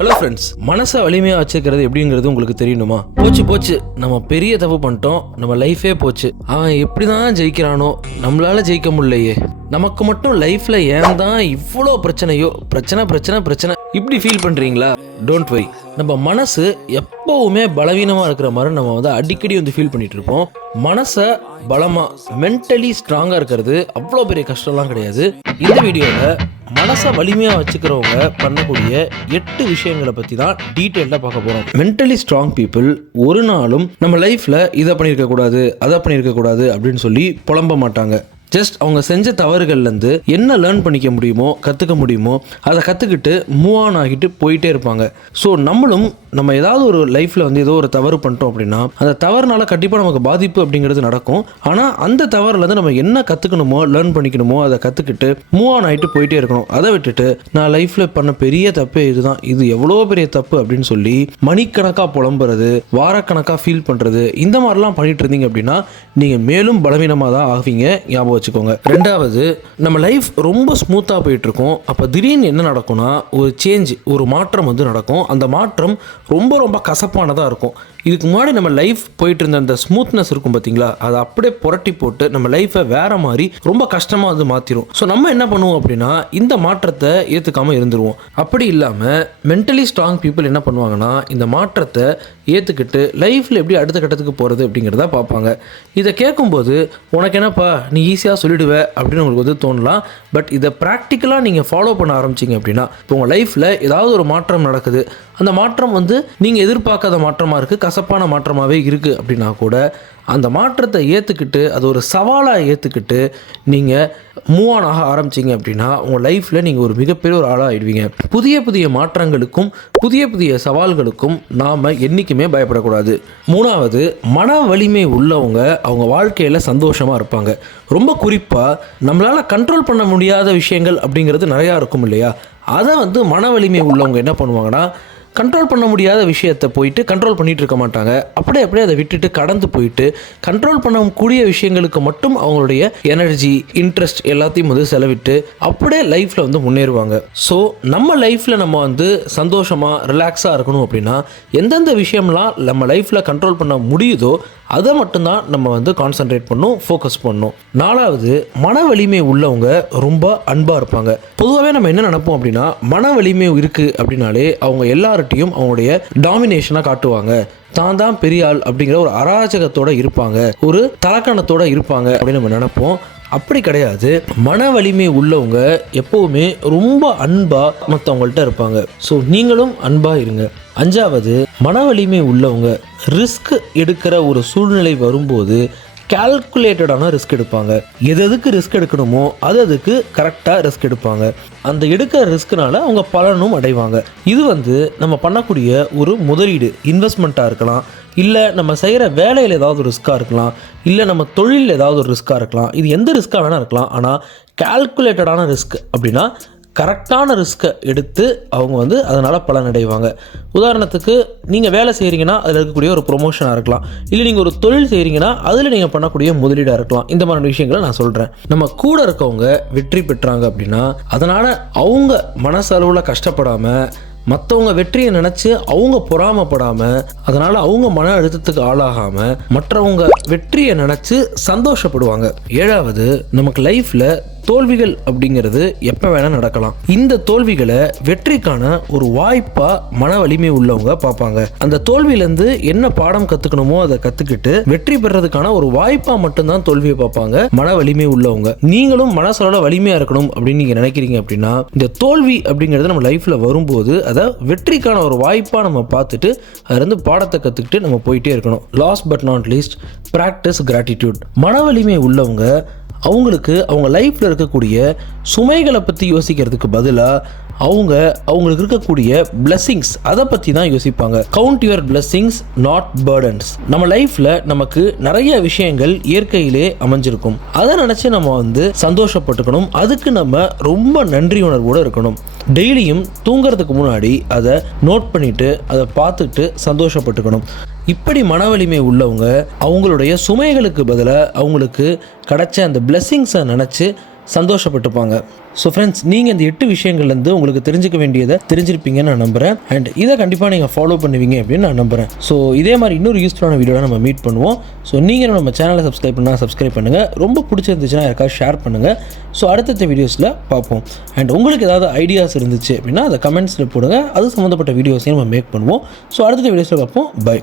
Hello friends, மனசை வலிமையாக வச்சுக்கிறது எப்படிங்கிறது உங்களுக்கு தெரியணுமா? போச்சு நம்ம பெரிய தப்பு பண்ணிட்டோம், நம்ம லைஃபே போச்சு, அவன் எப்படி தான் ஜெயிக்கிறானோ நம்மளால ஜெயிக்க முடியலையே, நமக்கு மட்டும் லைஃப்ல ஏன் தான் இவ்வளோ பிரச்சனையோ, பிரச்சனை இப்படி ஃபீல் பண்ணுறீங்களா? Don't worry. நம்ம மனசு எப்போவுமே பலவீனமாக இருக்கிற மாதிரி நம்ம அடிக்கடி ஃபீல் பண்ணிட்டு இருப்போம். மனசை பலமாக மென்டலி ஸ்ட்ராங்காக இருக்கிறது அவ்வளோ பெரிய கஷ்டம்லாம் கிடையாது. இந்த வீடியோவில் மனசை வலிமையாக வச்சுக்கிறவங்க பண்ணக்கூடிய 8 விஷயங்களை பற்றி தான் டீட்டெயில்டாக பார்க்க போகிறோம். மென்டலி ஸ்ட்ராங் பீப்புள் ஒரு நாளும் நம்ம லைஃப்பில் இதை பண்ணியிருக்க கூடாது, அதை பண்ணியிருக்க கூடாது அப்படின்னு சொல்லி புலம்ப மாட்டாங்க. ஜஸ்ட் அவங்க செஞ்ச தவறுகள்லேருந்து என்ன லேர்ன் பண்ணிக்க முடியுமோ, கற்றுக்க முடியுமோ அதை கற்றுக்கிட்டு மூவ் ஆன் ஆகிட்டு போயிட்டே இருப்பாங்க. ஸோ நம்மளும் நம்ம ஏதாவது ஒரு லைஃப்பில் ஏதோ ஒரு தவறு பண்ணிட்டோம் அப்படின்னா அந்த தவறுனால கண்டிப்பாக நமக்கு பாதிப்பு அப்படிங்கிறது நடக்கும். ஆனால் அந்த தவறுலேருந்து நம்ம என்ன கற்றுக்கணுமோ, லேர்ன் பண்ணிக்கணுமோ அதை கற்றுக்கிட்டு மூவ் ஆன் ஆகிட்டு போயிட்டே இருக்கணும். அதை விட்டுட்டு நான் லைஃப்பில் பண்ண பெரிய தப்பே இதுதான், இது எவ்வளோ பெரிய தப்பு அப்படின்னு சொல்லி மணிக்கணக்காக புலம்புறது, வாரக்கணக்காக ஃபீல் பண்ணுறது, இந்த மாதிரிலாம் பண்ணிட்டு இருந்தீங்க அப்படின்னா நீங்கள் மேலும் பலவீனமாக தான் ஆவீங்க. ஞாபகம் வச்சுக்கோங்க. ரெண்டாவது, நம்ம லைஃப் ரொம்ப ஸ்மூத்தாக போயிட்டு இருக்கும். அப்போ திடீர்னு என்ன நடக்கும்னா ஒரு சேஞ்ச், ஒரு மாற்றம் நடக்கும். அந்த மாற்றம் ரொம்ப கசப்பானதாக இருக்கும். இதுக்கு முன்னாடி நம்ம லைஃப் போயிட்டு இருந்த அந்த ஸ்மூத்னஸ் இருக்கும் பார்த்தீங்களா, அதை அப்படியே புரட்டி போட்டு நம்ம லைஃப்பை வேற மாதிரி ரொம்ப கஷ்டமாக மாற்றிடும். ஸோ நம்ம என்ன பண்ணுவோம் அப்படின்னா இந்த மாற்றத்தை ஏற்றுக்காமல் இருந்துருவோம். அப்படி இல்லாமல் மென்டலி ஸ்ட்ராங் பீப்புள் என்ன பண்ணுவாங்கன்னா இந்த மாற்றத்தை ஏற்றுக்கிட்டு லைஃப்பில் எப்படி அடுத்த கட்டத்துக்கு போகிறது அப்படிங்கிறத பார்ப்பாங்க. இதை கேட்கும்போது உனக்கு என்னப்பா நீ ஈஸியாக சொல்லிடுவே அப்படின்னு உங்களுக்கு தோணலாம். பட் இதை ப்ராக்டிக்கலாக நீங்கள் ஃபாலோ பண்ண ஆரம்பிச்சிங்க அப்படின்னா இப்போ உங்கள் லைஃப்பில் ஏதாவது ஒரு மாற்றம் நடக்குது, அந்த மாற்றம் நீங்கள் எதிர்பார்க்காத மாற்றமாக இருக்குது, கசப்பான மாற்றமாகவே இருக்குது அப்படின்னா கூட அந்த மாற்றத்தை ஏற்றுக்கிட்டு அது ஒரு சவாலாக ஏற்றுக்கிட்டு நீங்கள் மூவ் ஆன் ஆக ஆரம்பிச்சிங்க அப்படின்னா உங்கள் லைஃப்பில் நீங்கள் ஒரு மிகப்பெரிய ஒரு ஆளாக ஆகிடுவீங்க. புதிய மாற்றங்களுக்கும் புதிய சவால்களுக்கும் நாம் என்றைக்குமே பயப்படக்கூடாது. மூணாவது, மன வலிமை உள்ளவங்க அவங்க வாழ்க்கையில் சந்தோஷமாக இருப்பாங்க. ரொம்ப குறிப்பாக நம்மளால் கண்ட்ரோல் பண்ண முடியாத விஷயங்கள் அப்படிங்கிறது நிறையா இருக்கும் இல்லையா, அதை மன வலிமை உள்ளவங்க என்ன பண்ணுவாங்கன்னா கண்ட்ரோல் பண்ண முடியாத விஷயத்தை போயிட்டு கண்ட்ரோல் பண்ணிகிட்டு இருக்க மாட்டாங்க. அப்படியே அதை விட்டுட்டு கடந்து போயிட்டு கண்ட்ரோல் பண்ணக்கூடிய விஷயங்களுக்கு மட்டும் அவங்களுடைய எனர்ஜி, இன்ட்ரெஸ்ட் எல்லாத்தையும் செலவிட்டு அப்படியே லைஃப்பில் முன்னேறுவாங்க. ஸோ நம்ம லைஃப்பில் நம்ம சந்தோஷமாக ரிலாக்ஸாக இருக்கணும் அப்படின்னா எந்தெந்த விஷயம்லாம் நம்ம லைஃப்பில் கண்ட்ரோல் பண்ண முடியுதோ அதை மட்டும்தான் நம்ம கான்சென்ட்ரேட் பண்ணணும், ஃபோக்கஸ் பண்ணணும். நாலாவது, மன வலிமை உள்ளவங்க ரொம்ப அன்பாக இருப்பாங்க. பொதுவாகவே நம்ம என்ன நினைப்போம் அப்படின்னா மன வலிமை இருக்குது அப்படின்னாலே அவங்க எல்லார்ட்டையும் அவங்களுடைய டாமினேஷனாக காட்டுவாங்க, தான் பெரிய ஆள் அப்படிங்கிற ஒரு அராஜகத்தோடு இருப்பாங்க, ஒரு தலக்கணத்தோடு இருப்பாங்க அப்படின்னு நம்ம நினைப்போம். அப்படி கிடையாது. மன வலிமை உள்ளவங்க எப்போவுமே ரொம்ப அன்பாக மற்றவங்கள்ட்ட இருப்பாங்க. ஸோ நீங்களும் அன்பாக இருங்க. அஞ்சாவது, மன வலிமை உள்ளவங்க ரிஸ்க் எடுக்கிற ஒரு சூழ்நிலை வரும்போது கால்குலேட்டடான ரிஸ்க் எடுப்பாங்க. எதுக்கு ரிஸ்க் எடுக்கணுமோ அதுக்கு கரெக்டாக ரிஸ்க் எடுப்பாங்க. அந்த எடுக்கிற ரிஸ்க்னால அவங்க பலனும் அடைவாங்க. இது நம்ம பண்ணக்கூடிய ஒரு முதலீடு, இன்வெஸ்ட்மெண்ட்டாக இருக்கலாம், இல்லை நம்ம செய்கிற வேலையில் ஏதாவது ஒரு ரிஸ்க்காக இருக்கலாம், இல்லை நம்ம தொழிலில் ஏதாவது ஒரு ரிஸ்க்காக இருக்கலாம். இது எந்த ரிஸ்க்காக வேணால் இருக்கலாம். ஆனால் கால்குலேட்டடான ரிஸ்க் அப்படின்னா கரெக்டான ரிஸ்க்கை எடுத்து அவங்க அதனால் பலன் அடைவாங்க. உதாரணத்துக்கு நீங்கள் வேலை செய்கிறீங்கன்னா அதில் இருக்கக்கூடிய ஒரு ப்ரொமோஷனாக இருக்கலாம், இல்லை நீங்கள் ஒரு தொழில் செய்கிறீங்கன்னா அதில் நீங்கள் பண்ணக்கூடிய முதலீடாக இருக்கலாம். இந்த மாதிரி விஷயங்களை நான் சொல்கிறேன். நம்ம கூட இருக்கவங்க வெற்றி பெற்றாங்க அப்படின்னா அதனால் அவங்க மனசளவில் கஷ்டப்படாமல், மற்றவங்க வெற்றியை நினச்சி அவங்க பொறாமப்படாமல், அதனால் அவங்க மன அழுத்தத்துக்கு ஆளாகாமல் மற்றவங்க வெற்றியை நினச்சி சந்தோஷப்படுவாங்க. ஏழாவது, நமக்கு லைஃப்பில் தோல்விகள் அப்படிங்கிறது எப்போ வேணால் நடக்கலாம். இந்த தோல்விகளை வெற்றிக்கான ஒரு வாய்ப்பாக மன வலிமை உள்ளவங்க பார்ப்பாங்க. அந்த தோல்வியிலேருந்து என்ன பாடம் கற்றுக்கணுமோ அதை கற்றுக்கிட்டு வெற்றி பெறதுக்கான ஒரு வாய்ப்பாக மட்டும்தான் தோல்வியை பார்ப்பாங்க மன வலிமை உள்ளவங்க. நீங்களும் மனசோட வலிமையாக இருக்கணும் அப்படின்னு நீங்கள் நினைக்கிறீங்க அப்படின்னா இந்த தோல்வி அப்படிங்கிறது நம்ம லைஃப்பில் வரும்போது அதை வெற்றிக்கான ஒரு வாய்ப்பாக நம்ம பார்த்துட்டு அதுலேருந்து பாடத்தை கற்றுக்கிட்டு நம்ம போயிட்டே இருக்கணும். Last but not least, practice gratitude. மன வலிமை உள்ளவங்க அவங்க லைஃப்பில் இருக்கக்கூடிய சுமைகளை பற்றி யோசிக்கிறதுக்கு பதிலாக அவங்களுக்கு இருக்கக்கூடிய பிளெஸிங்ஸ் அதை பற்றி தான் யோசிப்பாங்க. Count your blessings not burdens. நம்ம லைஃப்பில் நமக்கு நிறைய விஷயங்கள் இயற்கையிலே அமைஞ்சிருக்கும், அதை நினச்சி நம்ம சந்தோஷப்பட்டுக்கணும். அதுக்கு நம்ம ரொம்ப நன்றி உணர்வோடு இருக்கணும். டெய்லியும் தூங்குறதுக்கு முன்னாடி அதை நோட் பண்ணிவிட்டு அதை பார்த்துட்டு சந்தோஷப்பட்டுக்கணும். இப்படி மன வலிமை உள்ளவங்க அவங்களுடைய சுமைகளுக்கு பதிலாக அவங்களுக்கு கிடைச்ச அந்த பிளெஸிங்ஸை நினச்சி சந்தோஷப்பட்டுப்பாங்க. ஸோ ஃப்ரெண்ட்ஸ், நீங்கள் இந்த 8 விஷயங்கள்லேருந்து உங்களுக்கு தெரிஞ்சுக்க வேண்டியதை தெரிஞ்சிருப்பீங்கன்னு நான் நம்புகிறேன். அண்ட் இதை கண்டிப்பாக நீங்கள் ஃபாலோ பண்ணுவீங்க அப்படின்னு நான் நம்புகிறேன். ஸோ இதே மாதிரி இன்னொரு யூஸ்ஃபுல்லான வீடியோவில் நம்ம மீட் பண்ணுவோம். ஸோ நீங்கள் நம்ம சேனலை சப்ஸ்கிரைப் பண்ணால் சப்ஸ்கிரைப் பண்ணுங்கள். ரொம்ப பிடிச்சிருந்துச்சுன்னா யாருக்காவது ஷேர் பண்ணுங்கள். ஸோ அடுத்தடுத்த வீடியோஸில் பார்ப்போம். அண்ட் உங்களுக்கு ஏதாவது ஐடியாஸ் இருந்துச்சு அப்படின்னா அதை கமெண்ட்ஸில் போடுங்க. அது சம்மந்தப்பட்ட வீடியோஸையும் நம்ம மேக் பண்ணுவோம். ஸோ அடுத்த வீடியோஸில் பார்ப்போம். பை.